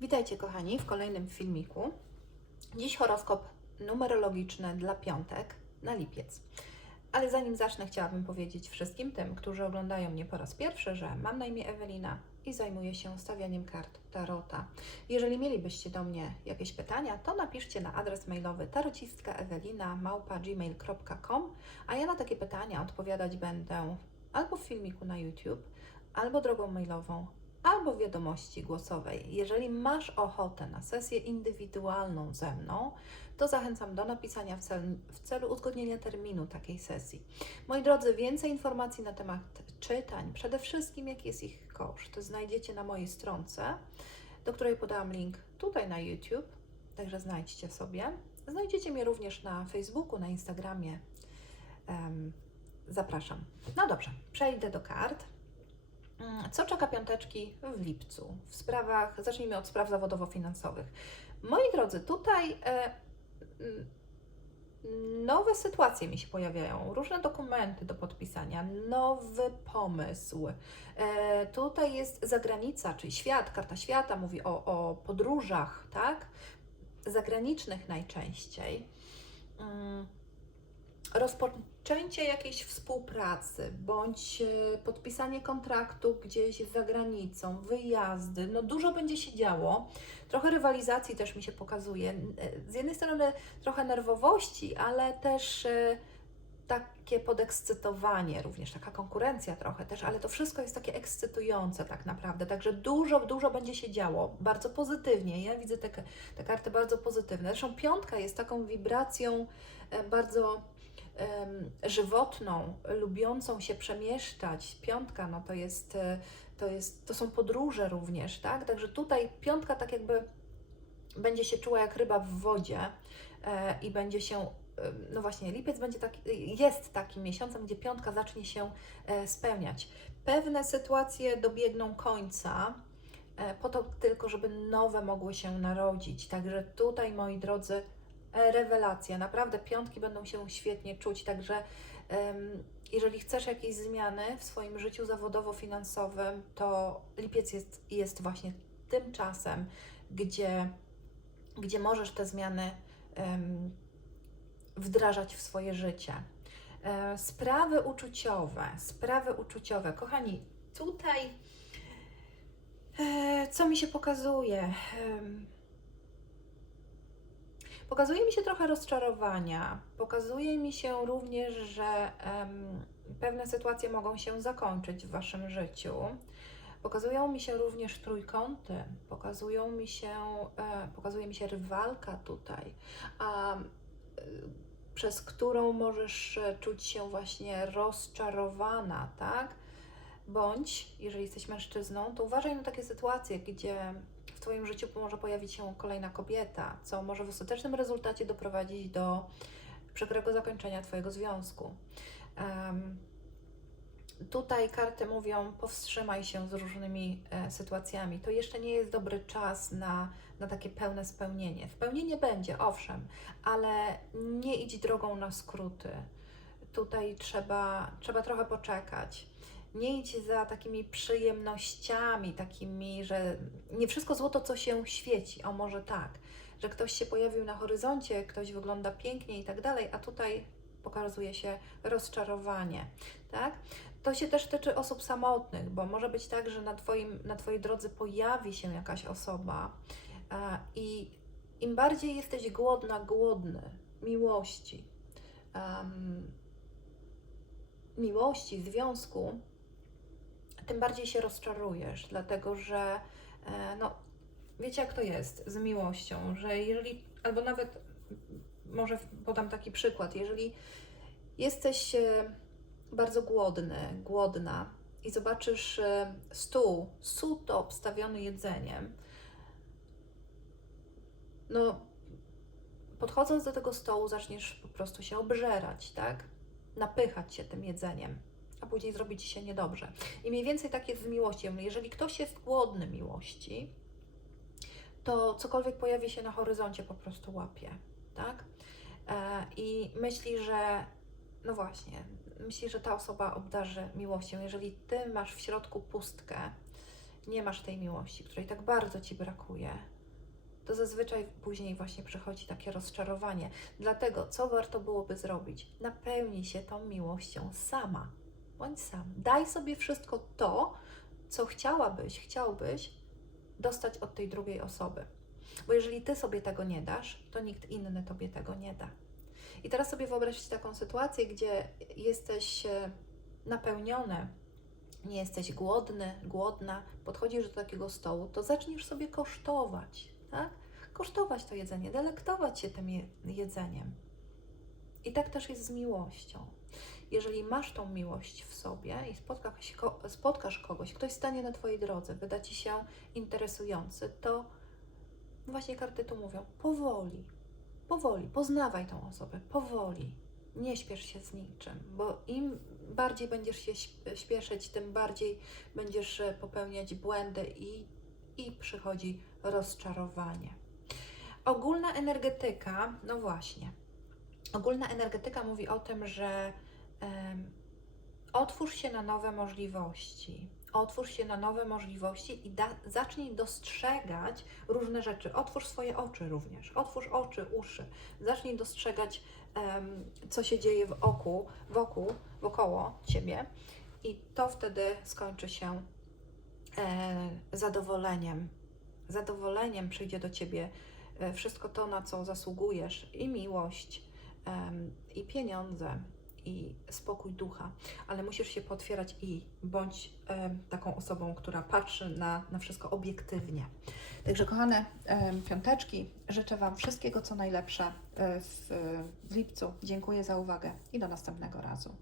Witajcie kochani w kolejnym filmiku. Dziś horoskop numerologiczny dla piątek na lipiec. Ale zanim zacznę, chciałabym powiedzieć wszystkim tym, którzy oglądają mnie po raz pierwszy, że mam na imię Ewelina i zajmuję się stawianiem kart Tarota. Jeżeli mielibyście do mnie jakieś pytania, to napiszcie na adres mailowy tarociska.ewelina.gmail.com a ja na takie pytania odpowiadać będę albo w filmiku na YouTube, albo drogą mailową, albo wiadomości głosowej. Jeżeli masz ochotę na sesję indywidualną ze mną, to zachęcam do napisania w, w celu uzgodnienia terminu takiej sesji. Moi drodzy, więcej informacji na temat czytań, przede wszystkim jaki jest ich koszt, znajdziecie na mojej stronce, do której podałam link tutaj na YouTube, także znajdźcie sobie. Znajdziecie mnie również na Facebooku, na Instagramie. Em, zapraszam. No dobrze, przejdę do kart. Mm, Co czeka piąteczki w lipcu w sprawach, zacznijmy od spraw zawodowo-finansowych. Moi drodzy, tutaj e, mm, nowe sytuacje mi się pojawiają, różne dokumenty do podpisania, nowy pomysł. E, tutaj jest zagranica, czyli świat, karta świata mówi o, o podróżach, tak? Zagranicznych najczęściej. Mm, rozpoczęcie jakiejś współpracy, bądź e, podpisanie kontraktu gdzieś za granicą, wyjazdy, no dużo będzie się działo. Trochę rywalizacji też mi się pokazuje. E, Z jednej strony trochę nerwowości, ale też e, takie podekscytowanie, również taka konkurencja trochę też, ale to wszystko jest takie ekscytujące tak naprawdę. Także dużo, dużo będzie się działo, bardzo pozytywnie. Ja widzę te, te karty bardzo pozytywne. Zresztą piątka jest taką wibracją bardzo żywotną, lubiącą się przemieszczać. Piątka, no to jest, e, to jest, to są podróże również, tak? Także tutaj piątka tak jakby będzie się czuła jak ryba w wodzie e, i będzie się, no właśnie, lipiec będzie taki, jest takim miesiącem, gdzie piątka zacznie się e, spełniać. Pewne sytuacje dobiegną końca, po to tylko, żeby nowe mogły się narodzić. Także tutaj, moi drodzy, rewelacja. Naprawdę piątki będą się świetnie czuć, także jeżeli chcesz jakieś zmiany w swoim życiu zawodowo-finansowym, to lipiec jest, jest właśnie tym czasem, gdzie, gdzie możesz te zmiany wdrażać w swoje życie. E, Sprawy uczuciowe, sprawy uczuciowe. Kochani, tutaj e, co mi się pokazuje? Pokazuje mi się trochę rozczarowania. Pokazuje mi się również, że em, pewne sytuacje mogą się zakończyć w waszym życiu. Pokazują mi się również trójkąty, pokazują mi się, e, pokazuje mi się rywalka tutaj, a, e, przez którą możesz e, czuć się właśnie rozczarowana, tak? Bądź, jeżeli jesteś mężczyzną, to uważaj na takie sytuacje, gdzie w Twoim życiu może pojawić się kolejna kobieta, co może w ostatecznym rezultacie doprowadzić do przykrego zakończenia Twojego związku. Em, tutaj karty mówią, powstrzymaj się z różnymi e, sytuacjami. To jeszcze nie jest dobry czas na, na takie pełne spełnienie. Spełnienie będzie, owszem, ale nie idź drogą na skróty. Tutaj trzeba, trzeba trochę poczekać. Nie idź za takimi przyjemnościami, takimi, że nie wszystko złoto, co się świeci, o może tak, że ktoś się pojawił na horyzoncie, ktoś wygląda pięknie i tak dalej, a tutaj pokazuje się rozczarowanie, tak? To się też tyczy osób samotnych, bo może być tak, że na, twoim, na Twojej drodze pojawi się jakaś osoba a, i im bardziej jesteś głodna, głodny miłości, em, miłości, związku, tym bardziej się rozczarujesz, dlatego że e, no, wiecie jak to jest z miłością, że jeżeli, albo nawet może podam taki przykład, jeżeli jesteś e, bardzo głodny, głodna i zobaczysz e, stół suto obstawiony jedzeniem, no podchodząc do tego stołu zaczniesz po prostu się obżerać, tak? Napychać się tym jedzeniem, a później zrobi ci się niedobrze. I mniej więcej tak jest z miłością. Jeżeli ktoś jest głodny miłości, to cokolwiek pojawi się na horyzoncie po prostu łapie, tak? E, I myśli, że no właśnie, myśli, że ta osoba obdarzy miłością. Jeżeli ty masz w środku pustkę, nie masz tej miłości, której tak bardzo ci brakuje, to zazwyczaj później właśnie przychodzi takie rozczarowanie. Dlatego, co warto byłoby zrobić? Napełnij się tą miłością sama. Bądź sam. Daj sobie wszystko to, co chciałabyś, chciałbyś dostać od tej drugiej osoby. Bo jeżeli ty sobie tego nie dasz, to nikt inny tobie tego nie da. I teraz sobie wyobraźcie taką sytuację, gdzie jesteś e, napełniony, nie jesteś głodny, głodna, podchodzisz do takiego stołu, to zaczniesz sobie kosztować, tak? Kosztować to jedzenie, delektować się tym je- jedzeniem. I tak też jest z miłością. Jeżeli masz tą miłość w sobie i spotkasz, spotkasz kogoś, ktoś stanie na Twojej drodze, wyda Ci się interesujący, to właśnie karty tu mówią, powoli, powoli, poznawaj tą osobę, powoli. Nie śpiesz się z niczym, bo im bardziej będziesz się śp- śpieszyć, tym bardziej będziesz e, popełniać błędy i, i przychodzi rozczarowanie. Ogólna energetyka, no właśnie. Ogólna energetyka mówi o tym, że otwórz się na nowe możliwości. Otwórz się na nowe możliwości i da, zacznij dostrzegać różne rzeczy. Otwórz swoje oczy również. Otwórz oczy, uszy. Zacznij dostrzegać, em, co się dzieje w oku, wokół, wokoło ciebie, i to wtedy skończy się e, zadowoleniem. Zadowoleniem przyjdzie do ciebie e, wszystko to, na co zasługujesz, i miłość, i pieniądze, i spokój ducha, ale musisz się potwierać i bądź em, taką osobą, która patrzy na, na wszystko obiektywnie. Także, kochane em, piąteczki, życzę Wam wszystkiego, co najlepsze e, w, w lipcu. Dziękuję za uwagę i do następnego razu.